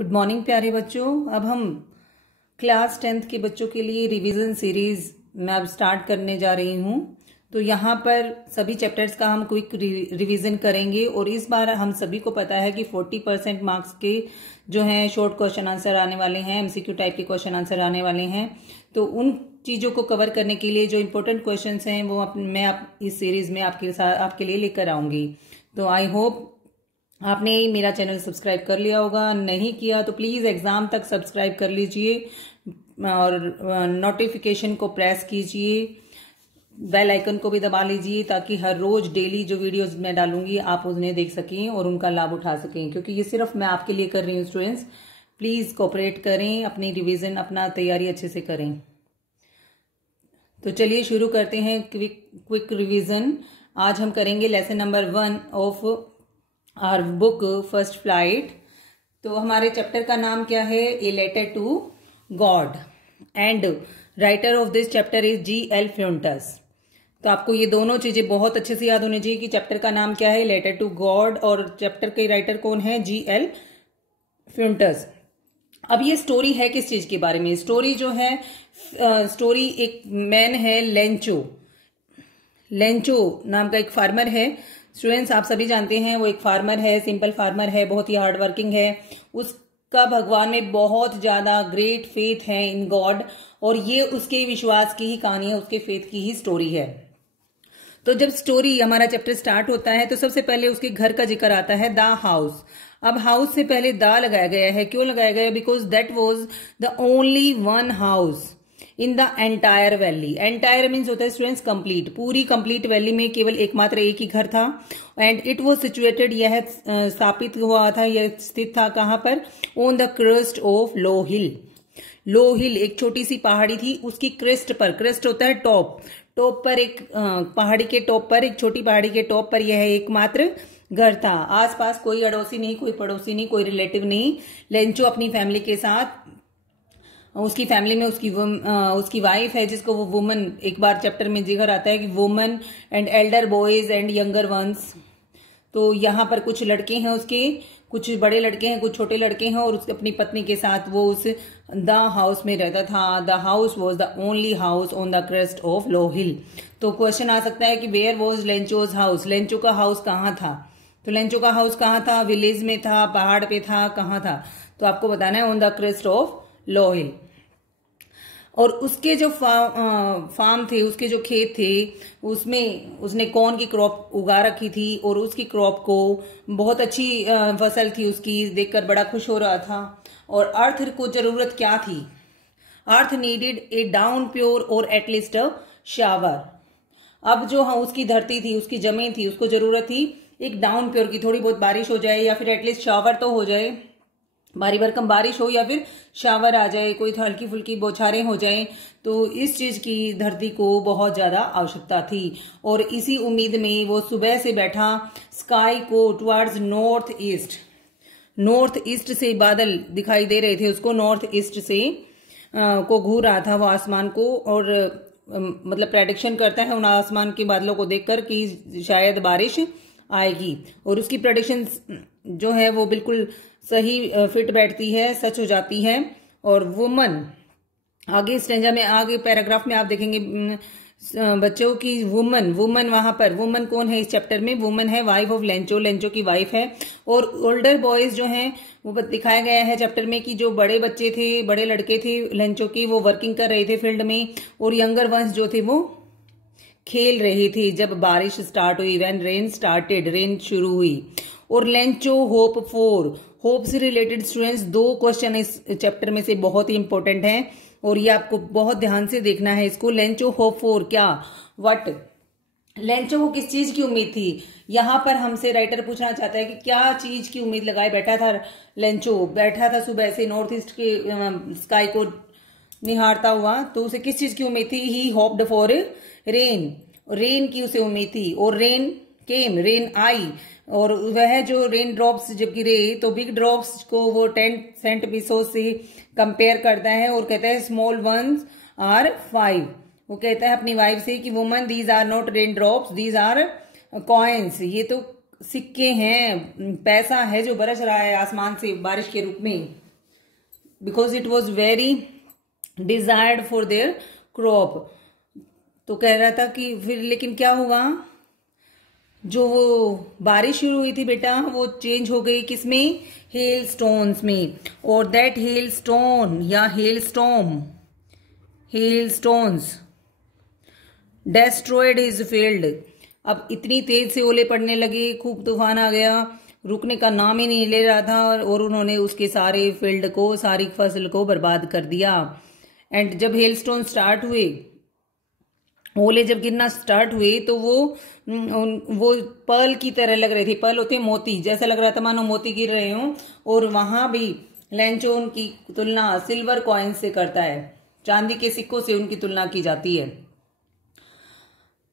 Good morning प्यारे बच्चों। अब हम क्लास 10th के बच्चों के लिए रिवीजन सीरीज मैं अब स्टार्ट करने जा रही हूँ। तो यहाँ पर सभी चैप्टर्स का हम क्विक रिवीजन करेंगे और इस बार हम सभी को पता है कि 40% मार्क्स के जो हैं शॉर्ट क्वेश्चन आंसर आने वाले हैं, एमसीक्यू टाइप के क्वेश्चन आंसर आने वाले हैं। तो उन चीज़ों को कवर करने के लिए जो इम्पोर्टेंट क्वेश्चन हैं वो मैं इस सीरीज में आपके लिए लेकर आऊँगी। तो आई होप आपने मेरा चैनल सब्सक्राइब कर लिया होगा, नहीं किया तो प्लीज़ एग्ज़ाम तक सब्सक्राइब कर लीजिए और नोटिफिकेशन को प्रेस कीजिए, बेल आइकन को भी दबा लीजिए ताकि हर रोज़ डेली जो वीडियोस मैं डालूंगी आप उन्हें देख सकें और उनका लाभ उठा सकें, क्योंकि ये सिर्फ मैं आपके लिए कर रही हूँ। स्टूडेंट्स प्लीज़ कोऑपरेट करें, अपनी रिवीजन अपना तैयारी अच्छे से करें। तो चलिए शुरू करते हैं क्विक रिवीजन। आज हम करेंगे lesson number 1 of our book first flight. तो हमारे चैप्टर का नाम क्या है? A letter to God and writer of this chapter is G.L. Fuentes. तो आपको ये दोनों चीजें बहुत अच्छे से याद होनी चाहिए कि चैप्टर का नाम क्या है, लेटर टू गॉड, और चैप्टर के राइटर कौन है, G.L. फ्यूंटस। अब ये स्टोरी है किस चीज के बारे में? स्टोरी जो है स्टोरी एक मैन है लेंचो नाम का एक फार्मर है। स्टूडेंट्स आप सभी जानते हैं वो एक फार्मर है, सिंपल फार्मर है, बहुत ही हार्ड वर्किंग है। उसका भगवान में बहुत ज्यादा ग्रेट फेथ है इन गॉड, और ये उसके विश्वास की ही कहानी है, उसके फेथ की ही स्टोरी है। तो जब स्टोरी हमारा चैप्टर स्टार्ट होता है तो सबसे पहले उसके घर का जिक्र आता है, द हाउस। अब हाउस से पहले दा लगाया गया है, क्यों लगाया गया? Because that was the only one house in the entire valley. Entire means होता है स्टूडेंट्स कंप्लीट, पूरी कंप्लीट वैली में केवल एकमात्र एक ही घर था। एंड इट वॉज सिचुएटेड, यह स्थापित हुआ था, यह स्थित था कहाँ पर? On the crest of low hill. Low hill एक छोटी सी पहाड़ी थी, उसकी क्रेस्ट पर, क्रेस्ट होता है टॉप पर, एक पहाड़ी के टॉप पर, एक छोटी पहाड़ी के टॉप पर यह एकमात्र घर था। आसपास कोई अड़ोसी नहीं, कोई पड़ोसी नहीं, कोई रिलेटिव नहीं। लेंचो अपनी फैमिली के साथ, उसकी फैमिली में उसकी वाइफ है जिसको वो वुमन, एक बार चैप्टर में जिक्र आता है कि woman and Elder boys and younger once. तो यहाँ पर कुछ लड़के हैं उसके, कुछ बड़े लड़के हैं, कुछ छोटे लड़के हैं, और उसकी अपनी पत्नी के साथ वो उस द हाउस में रहता था। The house was the only house on the crest of low hill. तो क्वेश्चन आ सकता है कि where was Lencho's house? Lencho का हाउस कहाँ था? तो लेंचो का हाउस कहाँ था? विलेज में था, पहाड़ पे था, कहाँ था? तो आपको बताना है on the crest of low hill. और उसके जो फार्म थे, उसके जो खेत थे, उसमें उसने कॉर्न की क्रॉप उगा रखी थी, और उसकी क्रॉप को बहुत अच्छी फसल थी उसकी, देखकर बड़ा खुश हो रहा था। और अर्थ को जरूरत क्या थी? अर्थ नीडेड ए डाउन प्योर और एटलीस्ट अ शावर। अब जो उसकी धरती थी, उसकी जमीन थी, उसको जरूरत थी एक डाउन प्योर की, थोड़ी बहुत बारिश हो जाए या फिर एटलीस्ट शावर तो हो जाए, भारी भरकम बारिश हो या फिर शावर आ जाए, कोई हल्की फुल्की बौछारें हो जाएं। तो इस चीज की धरती को बहुत ज्यादा आवश्यकता थी, और इसी उम्मीद में वो सुबह से बैठा स्काई को टुवर्ड्स नॉर्थ ईस्ट से बादल दिखाई दे रहे थे उसको, नॉर्थ ईस्ट से को घूर रहा था वो आसमान को, और मतलब प्रेडिक्शन करता है उन आसमान के बादलों को देखकर कि शायद बारिश आएगी, और उसकी प्रेडिक्शन जो है वो बिल्कुल सही फिट बैठती है, सच हो जाती है। और वुमन, आगे स्टेंजा में, आगे पैराग्राफ में आप देखेंगे बच्चों की वुमन वहां पर, वुमन कौन है इस चैप्टर में? वुमन है वाइफ ऑफ लेंचो की वाइफ है। और ओल्डर बॉयज जो हैं वो दिखाया गया है चैप्टर में कि जो बड़े बच्चे थे, बड़े लड़के थे लेंचो की, वो वर्किंग कर रहे थे फील्ड में, और यंगर वंस जो थे वो खेल रहे थे जब बारिश स्टार्ट हुई, व्हेन रेन स्टार्टेड, रेन शुरू हुई। और लेंचो होप से रिलेटेड स्टूडेंट्स 2 क्वेश्चन इस चैप्टर में से बहुत ही इंपॉर्टेंट हैं, और ये आपको बहुत ध्यान से देखना है इसको। लेंचो होप फॉर क्या, व्हाट? लेंचो को किस चीज की उम्मीद थी? यहाँ पर हमसे राइटर पूछना चाहता है कि क्या चीज की उम्मीद लगाए बैठा था लेंचो? बैठा था सुबह से नॉर्थ ईस्ट के स्काई को निहारता हुआ, तो उसे किस चीज की उम्मीद थी? ही होप्ड फॉर रेन की उसे उम्मीद थी, और रेन आई, और वह जो रेन ड्रॉप्स जब गिरे तो बिग ड्रॉप्स को वो 10 सेंट पीसों से कंपेयर करता है, और कहता है स्मॉल वंस आर 5। वो कहता है अपनी वाइफ से कि woman these are not rain drops, these are coins. ये तो सिक्के हैं, पैसा है जो बरस रहा है आसमान से बारिश के रूप में। Because it was very desired for their crop. तो कह रहा था कि फिर लेकिन क्या हुआ, जो वो बारिश शुरू हुई थी बेटा वो चेंज हो गई किसमें, हेल स्टोन्स में। और दैट हेल स्टोन या hello storm, hail stones destroyed his field. अब इतनी तेज से ओले पड़ने लगे, खूब तूफान आ गया, रुकने का नाम ही नहीं ले रहा था, और उन्होंने उसके सारे फील्ड को, सारी फसल को बर्बाद कर दिया। एंड जब हेल स्टोन स्टार्ट हुए, ओले जब गिरना स्टार्ट हुए, तो वो पर्ल की तरह लग रहे थे। पर्ल होते हैं मोती, जैसा लग रहा था मानो मोती गिर रहे हों। और वहां भी लेंचो उनकी तुलना सिल्वर कॉइन से करता है, चांदी के सिक्कों से उनकी तुलना की जाती है।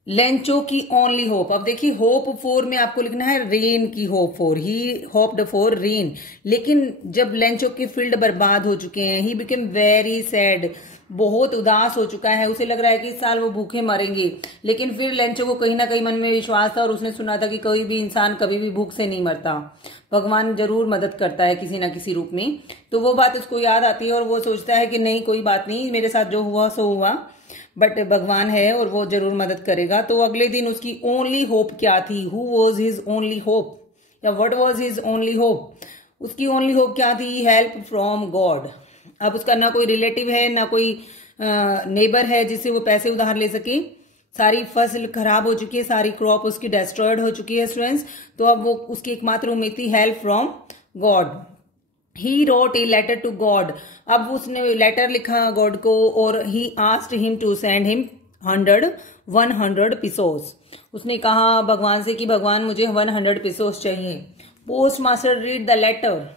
लेंचो की ओनली होप, अब देखिए होप फॉर में आपको लिखना है रेन की hope for, he hoped for rain. लेकिन जब लेंचो के फील्ड बर्बाद हो चुके हैं, ही बिकेम वेरी सैड, बहुत उदास हो चुका है, उसे लग रहा है कि इस साल वो भूखे मरेंगे। लेकिन फिर लेंचो को कहीं ना कहीं मन में विश्वास था, और उसने सुना था कि कोई भी इंसान कभी भी भूख से नहीं मरता, भगवान जरूर मदद करता है किसी ना किसी रूप में। तो वो बात उसको याद आती है और वो सोचता है कि नहीं कोई बात नहीं, मेरे साथ जो हुआ सो हुआ, बट भगवान है और वो जरूर मदद करेगा। तो अगले दिन उसकी ओनली होप क्या थी, who was his only hope, या what was his only hope, उसकी ओनली होप क्या थी, हेल्प फ्रॉम गॉड। अब उसका ना कोई रिलेटिव है, ना कोई नेबर है जिससे वो पैसे उधार ले सके, सारी फसल खराब हो चुकी है, सारी क्रॉप उसकी डिस्ट्रॉयड हो चुकी है स्टूडेंट्स। तो अब वो उसकी एकमात्र उम्मीद थी help from God. He wrote a letter to God, अब उसने लेटर लिखा गॉड को, और he asked him to send him 100 pesos. उसने कहा भगवान से कि भगवान मुझे 100 पिसोस चाहिए। Postmaster read the letter,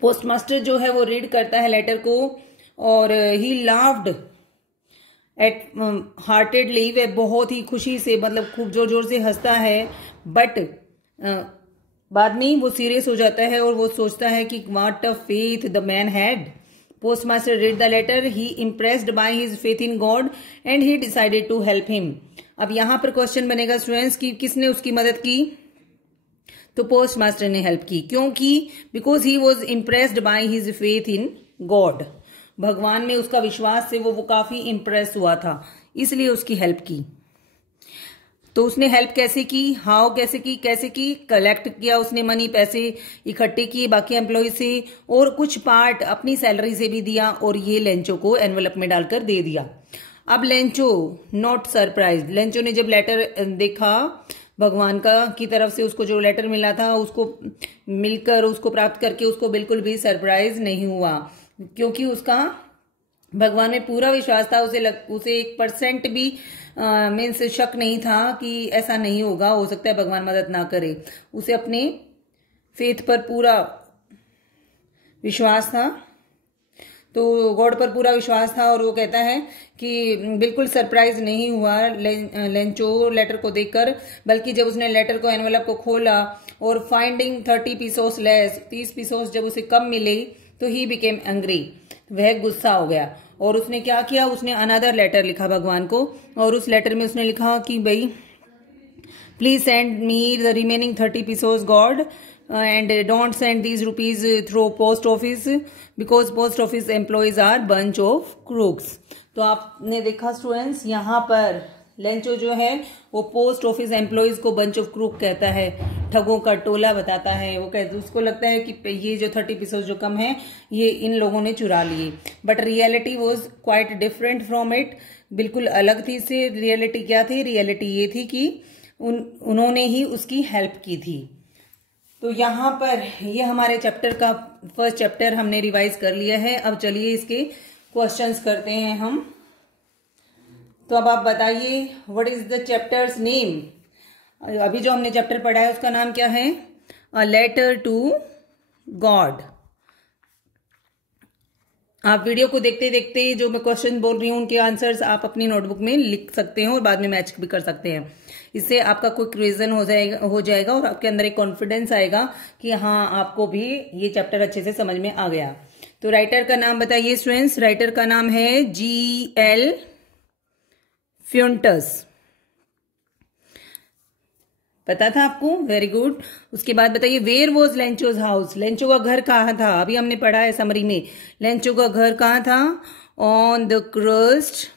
postmaster जो है वो रीड करता है लेटर को, और ही लाफ्ड एट हार्टेडली, वह बहुत ही खुशी से, मतलब खूब जोर जोर से हंसता है। बट बाद में वो सीरियस हो जाता है और वो सोचता है कि what a faith the man had. Postmaster read the letter, he impressed by his faith in God and he decided to help him. अब यहां पर क्वेश्चन बनेगा स्टूडेंट्स कि किसने उसकी मदद की, तो पोस्ट मास्टर ने हेल्प की। क्योंकि because he was impressed by his faith in God, भगवान में उसका विश्वास से वो काफी इम्प्रेस हुआ था, इसलिए उसकी हेल्प की। तो उसने हेल्प कैसे की, हाउ कैसे की, कलेक्ट किया उसने मनी, पैसे इकट्ठे किए बाकी एम्प्लॉय से, और कुछ पार्ट अपनी सैलरी से भी दिया, और ये लेंचो को एनवेलप में डालकर दे दिया। अब लेंचो नॉट सरप्राइज, लेंचो ने जब लेटर देखा भगवान का की तरफ से, उसको जो लेटर मिला था उसको मिलकर, उसको प्राप्त करके उसको बिल्कुल भी सरप्राइज नहीं हुआ, क्योंकि उसका भगवान में पूरा विश्वास था। उसे 1% भी मीन्स शक नहीं था कि ऐसा नहीं होगा, हो सकता है भगवान मदद ना करे। उसे अपने फेथ पर पूरा विश्वास था, तो गॉड पर पूरा विश्वास था, और वो कहता है कि बिल्कुल सरप्राइज नहीं हुआ लेंचो लेटर को देखकर, बल्कि जब उसने लेटर को एनवेलप को खोला और फाइंडिंग 30 पिसोस लेस, 30 पिसोस जब उसे कम मिले, तो ही बिकेम एंग्री, वह गुस्सा हो गया। और उसने क्या किया, उसने अनदर लेटर लिखा भगवान को, और उस लेटर में उसने लिखा कि भाई please send me the remaining 30 pesos God, and don't send these rupees through post office, because post office employees are bunch of crooks. तो आपने देखा स्टूडेंट्स, यहाँ पर लेंचो जो है वो पोस्ट ऑफिस एम्प्लॉयज को बंच ऑफ क्रूक कहता है, ठगों का टोला बताता है। वो कहते, उसको लगता है कि ये जो 30 पिसोस जो कम है ये इन लोगों ने चुरा लिए, but reality was quite different from it, बिल्कुल अलग थी इससे। रियलिटी क्या थी, रियलिटी ये थी कि उन्होंने ही उसकी हेल्प की थी। तो यहाँ पर ये हमारे चैप्टर का फर्स्ट चैप्टर हमने रिवाइज कर लिया है। अब चलिए इसके क्वेश्चंस करते हैं हम। तो अब आप बताइए, what is the chapters name. अभी जो हमने चैप्टर पढ़ा है उसका नाम क्या है, अ लेटर टू गॉड। आप वीडियो को देखते देखते जो मैं क्वेश्चन बोल रही हूँ उनके आंसर्स आप अपनी नोटबुक में लिख सकते हैं और बाद में मैच भी कर सकते हैं। इससे आपका क्विक रिवीजन हो जाएगा और आपके अंदर एक कॉन्फिडेंस आएगा कि हाँ आपको भी ये चैप्टर अच्छे से समझ में आ गया। तो राइटर का नाम बताइए स्टूडेंट्स। राइटर का नाम है G.L. फ्यूंटस। पता था आपको, वेरी गुड। उसके बाद बताइए where was Lencho's house, Lencho का घर कहाँ था, अभी हमने पढ़ा है समरी में, लेंचो का घर कहाँ था, on the crust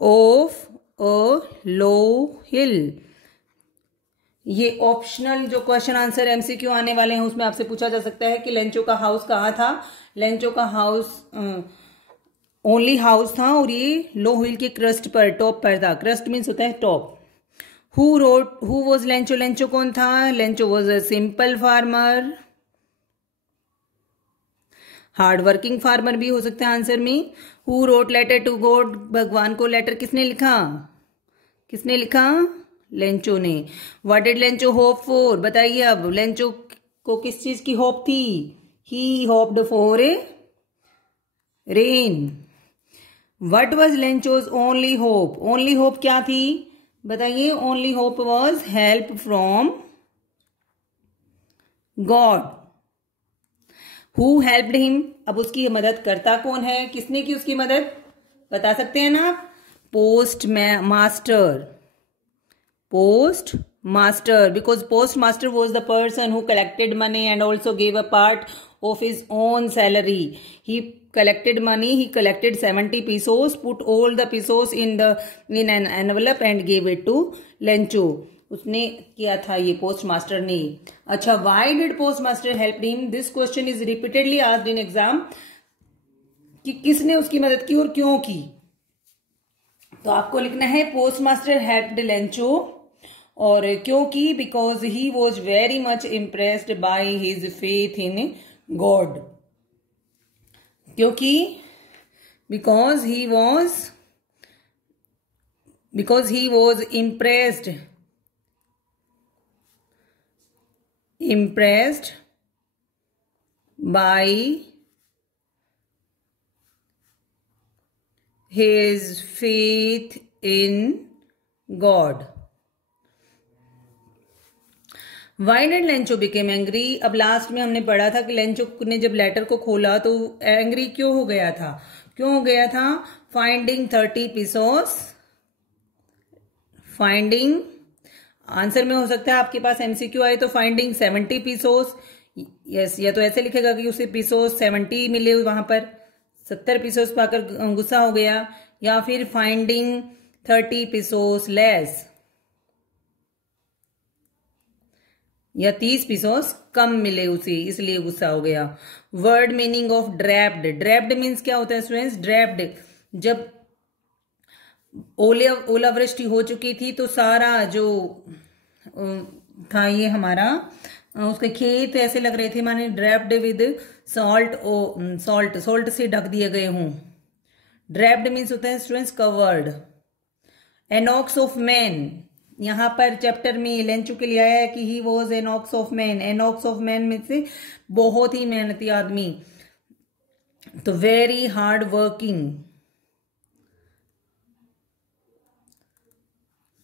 of a low hill. ये ऑप्शनल जो क्वेश्चन आंसर एमसीक्यू आने वाले हैं उसमें आपसे पूछा जा सकता है कि लेंचो का हाउस कहाँ था। लेंचो का हाउस ओनली हाउस था और ये लो हिल के क्रस्ट पर, टॉप पर था। क्रस्ट मीन्स होता है top. Who was Lencho, Lencho कौन था, Lencho was a simple farmer, hard working farmer भी हो सकता है आंसर में। Who wrote letter to God, भगवान को लेटर किसने लिखा, किसने लिखा, लेंचो ने। What did Lencho hope for, बताइए अब लेंचो को किस चीज की होप थी, he hoped for a rain. What was Lencho's only hope, only hope क्या थी, बताइए। Only hope was help from God. Who helped him, अब उसकी मदद करता कौन है, किसने की उसकी मदद, बता सकते हैं ना, post master, post master, because postmaster was the person who collected money and also gave a part of his own salary. He collected money, he collected 70 pesos, put all the pesos in an envelope and gave it to Lencho. उसने किया था ये post master ने। अच्छा, why did post master help him, this question is repeatedly asked in exam कि किसने उसकी मदद की और क्यों की। तो आपको लिखना है पोस्ट मास्टर हेल्प्ड लेंचो, और क्योंकि because he was very much impressed by his faith in God, क्योंकि because he was impressed by his faith in God. Why did Lencho became angry? अब लास्ट में हमने पढ़ा था कि लेंचो ने जब लेटर को खोला तो एंग्री क्यों हो गया था, क्यों हो गया था, फाइंडिंग 30 pesos, फाइंडिंग, आंसर में हो सकता है आपके पास एमसीक्यू आए तो फाइंडिंग 70 pesos, यस, या तो ऐसे लिखेगा कि उसे pesos 70 मिले, वहां पर 70 pesos पाकर गुस्सा हो गया, या फिर फाइंडिंग 30 pesos लेस, या 30 pesos कम मिले उसे इसलिए गुस्सा हो गया। Word meaning of draped, draped means क्या होता है स्टूडेंट्स, ड्रैप्ड जब ओलावृष्टि हो चुकी थी तो सारा जो था ये हमारा उसके खेत ऐसे लग रहे थे, माने ड्रैप्ड विद सॉल्ट से ढक दिए गए हों। ड्रैप्ड मीन्स होता है students covered. INOX of man, यहाँ पर चैप्टर में लेंचो के लिए आया है कि he was an ox of man, an ox of man में से बहुत ही मेहनती आदमी, तो very hard working.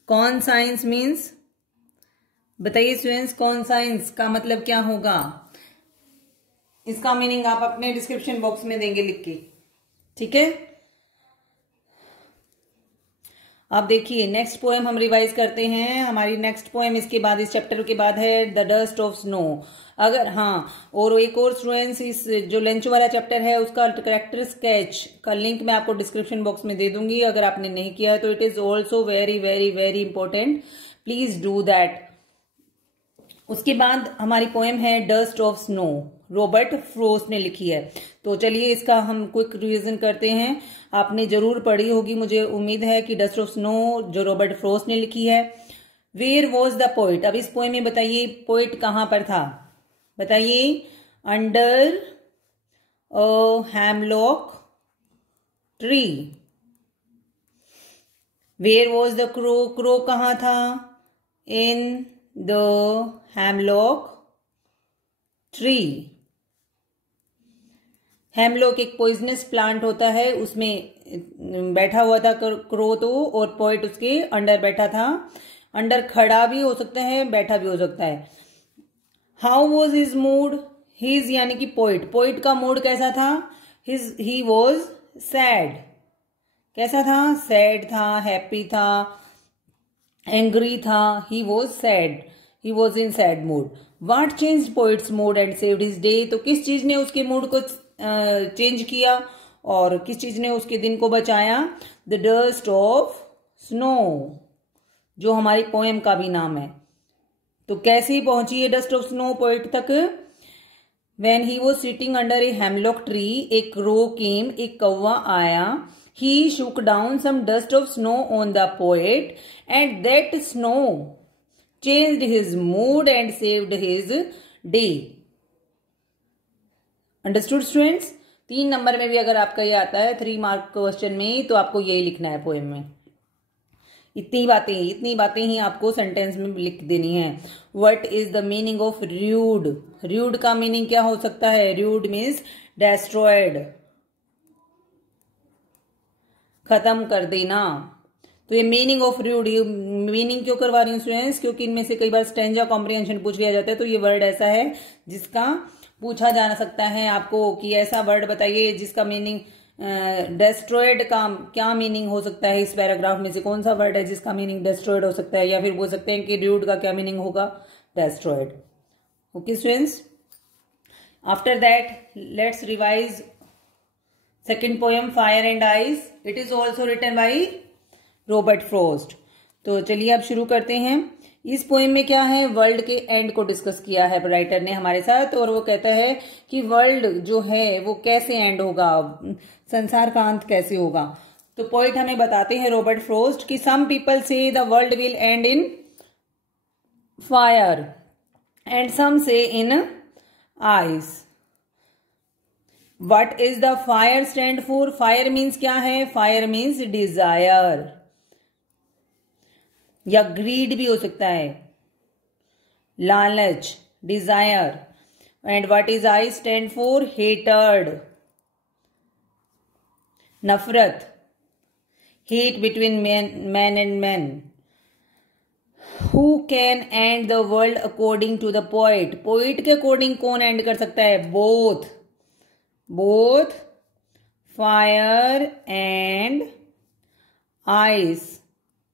Conscience means, बताइए स्टूडेंट्स कौन साइंस का मतलब क्या होगा, इसका मीनिंग आप अपने डिस्क्रिप्शन बॉक्स में देंगे लिख के, ठीक है। अब देखिए नेक्स्ट पोएम हम रिवाइज करते हैं। हमारी नेक्स्ट पोएम इसके बाद, इस चैप्टर के बाद है द डस्ट ऑफ स्नो। अगर हाँ, और एक और स्टूडेंट्स इस जो लेंचो वाला चैप्टर है उसका करेक्टर स्केच का लिंक मैं आपको डिस्क्रिप्शन बॉक्स में दे दूंगी, अगर आपने नहीं किया है तो it is also very very very important, please do that. उसके बाद हमारी पोएम है dust of snow, Robert frost ने लिखी है। तो चलिए इसका हम क्विक रिवीजन करते हैं। आपने जरूर पढ़ी होगी, मुझे उम्मीद है कि डस्ट ऑफ स्नो जो रॉबर्ट फ्रोस्ट ने लिखी है। वेयर वॉज द पोइट, अब इस पोएम में बताइए पोइट कहां पर था, बताइए। Under a hemlock tree. Where was the crow, crow कहां था, in the hemlock tree. Hemlock एक पॉइजनस प्लांट होता है, उसमें बैठा हुआ था क्रो तो, और पोइट उसके अंडर बैठा था। अंडर खड़ा भी हो सकता है, बैठा भी हो सकता है। How was his mood, his यानी कि पोइट, पोइट का मूड कैसा था, ही वॉज सैड, कैसा था, सैड था, हैप्पी था, एंग्री था, he was sad, he was in sad mood. What change poet's mood and saved his day, तो किस चीज ने उसके मूड को चेंज किया और किस चीज ने उसके दिन को बचाया? द डस्ट ऑफ स्नो, जो हमारी पोएम का भी नाम है। तो कैसे पहुंची है डस्ट ऑफ स्नो पोइट तक? When he was sitting under a hemlock tree, a crow came, एक कौवा आया. He shook down some dust of snow on the poet, and that snow changed his mood and saved his day. Understood students? 3 number में भी अगर आपका ये आता है 3 मार्क क्वेश्चन में, तो आपको यही लिखना है पोएम में। इतनी बातें ही आपको सेंटेंस में लिख देनी है। What is the meaning of rude? Rude का मीनिंग क्या हो सकता है? र्यूड मीन्स डेस्ट्रॉयड, खत्म कर देना। तो ये मीनिंग ऑफ र्यूड, ये मीनिंग क्यों करवा रही हूँ स्टूडेंट्स? क्योंकि इनमें से कई बार स्टैंजा कॉम्प्रिहेंशन पूछ लिया जाता है, तो ये वर्ड ऐसा है जिसका पूछा जा सकता है आपको कि ऐसा वर्ड बताइए जिसका मीनिंग डेस्ट्रॉयड का क्या मीनिंग हो सकता है। इस पैराग्राफ में से कौन सा वर्ड है जिसका मीनिंग डेस्ट्रॉयड हो सकता है, या फिर बोल सकते हैं कि र्यूड का क्या मीनिंग होगा? Destroyed. Okay students, after that let's revise second poem fire and ice. It is also written by Robert Frost. तो चलिए अब शुरू करते हैं। इस पोएम में क्या है? वर्ल्ड के एंड को डिस्कस किया है राइटर ने हमारे साथ, और वो कहता है कि वर्ल्ड जो है वो कैसे एंड होगा, संसार का अंत कैसे होगा। तो पोइट हमें बताते हैं रॉबर्ट फ्रॉस्ट कि some people say the world will end in fire and some say in ice. What is the fire stand for? Fire means क्या है? फायर मीन्स डिजायर या ग्रीड भी हो सकता है, लालच, desire. And what is I stand for? Hatred, नफरत, hate between man and man. Who can end the world according to the poet? Poet के अकॉर्डिंग कौन एंड कर सकता है? Both fire and ice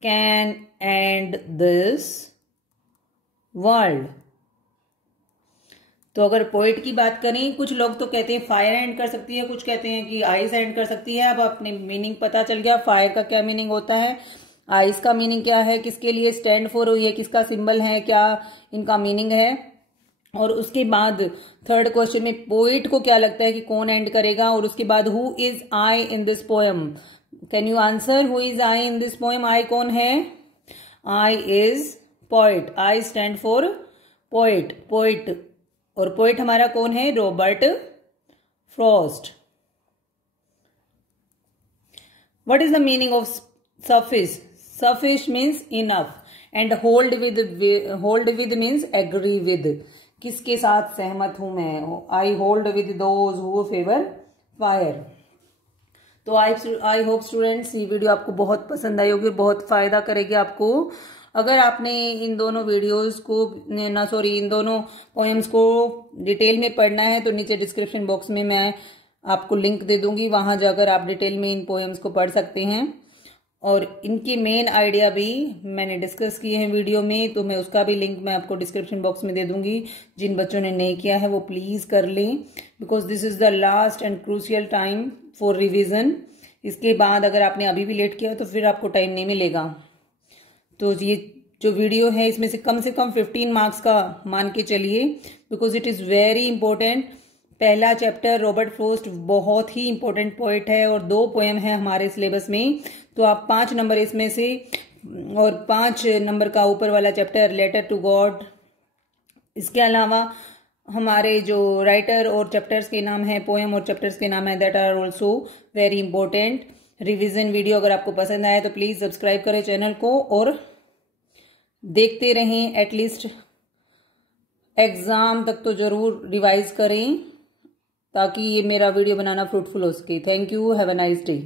can and this world. तो अगर poet की बात करें, कुछ लोग तो कहते हैं फायर एंड कर सकती है, कुछ कहते हैं कि आइस एंड कर सकती है। अब अपने मीनिंग पता चल गया, फायर का क्या मीनिंग होता है, आइस का मीनिंग क्या है, किसके लिए स्टैंड फॉर हुई है, किसका सिंबल है, क्या इनका मीनिंग है। और उसके बाद थर्ड क्वेश्चन में पोइट को क्या लगता है कि कौन एंड करेगा, और उसके बाद who is I in this poem? Can you answer who is I in this poem? I कौन है? I is poet. I stand for poet, और पोइट हमारा कौन है? Robert Frost. What is the meaning of suffice? Suffice means enough, and hold with means agree with, किसके साथ सहमत हूं मैं? I hold with those who favour fire. तो आई होप स्टूडेंट्स ये वीडियो आपको बहुत पसंद आई होगी, बहुत फायदा करेगी आपको। अगर आपने इन दोनों वीडियोस को इन दोनों पोएम्स को डिटेल में पढ़ना है तो नीचे डिस्क्रिप्शन बॉक्स में मैं आपको लिंक दे दूंगी, वहां जाकर आप डिटेल में इन पोएम्स को पढ़ सकते हैं। और इनकी मेन आइडिया भी मैंने डिस्कस किए हैं वीडियो में, तो मैं उसका भी लिंक मैं आपको डिस्क्रिप्शन बॉक्स में दे दूंगी। जिन बच्चों ने नहीं किया है वो प्लीज कर लें, because this is the last and crucial time for revision. इसके बाद अगर आपने अभी भी लेट किया तो फिर आपको टाइम नहीं मिलेगा। तो ये जो वीडियो है इसमें से कम 15 मार्क्स का मान के चलिए, because it is very important. पहला चैप्टर रॉबर्ट फ्रॉस्ट बहुत ही इंपॉर्टेंट पोएट है, और 2 पोएम है हमारे सिलेबस में, तो आप 5 नंबर इसमें से, और 5 नंबर का ऊपर वाला चैप्टर लेटर टू गॉड। इसके अलावा हमारे जो राइटर और चैप्टर्स के नाम है, पोएम और चैप्टर्स के नाम है, that are also very important. Revision video अगर आपको पसंद आए तो प्लीज सब्सक्राइब करें चैनल को, और देखते रहें, एटलीस्ट एग्जाम तक तो जरूर रिवाइज करें, ताकि ये मेरा वीडियो बनाना फ्रूटफुल हो सके। Thank you, have a nice day.